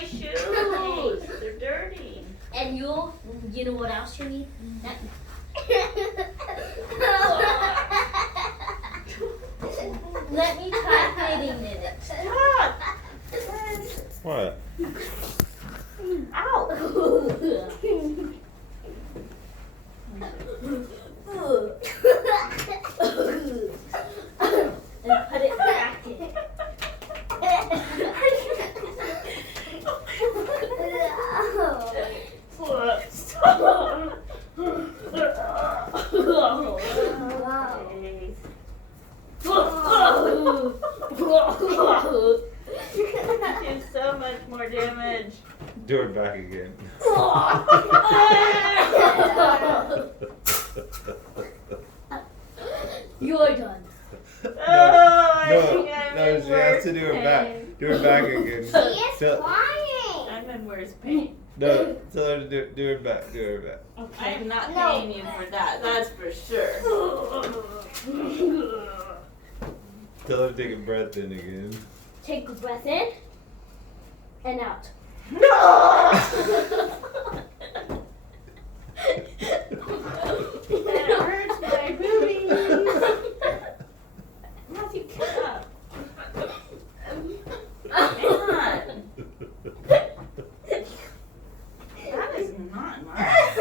my shoes. They're dirty. And you know what else you need? Let me try hiding in it. Stop. What? Ow. And put it back in. Stop. You do so much more damage. Do it back again. You're done. No, she has to do it back. Do it back again. She is Tell- crying. I'm in worse pain. No, tell her to do it back. Do it back. I am not paying you for that. That's for sure. Tell her to take a breath in again. Take a breath in and out. No! That hurts my boobies. Matthew, get up. Come on. That is not nice.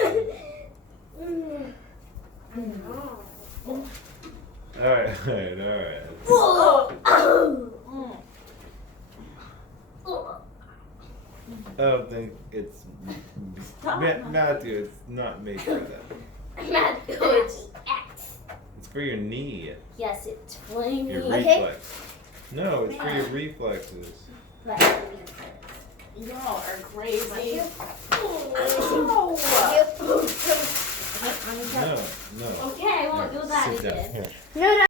Alright. I don't think it's Matthew, it's not made for that. It's for your knee. Yes, it's for me. Your reflex. No, it's for your reflexes. Y'all are crazy. No. Okay, I won't do that Sit down. again. Here. No, no.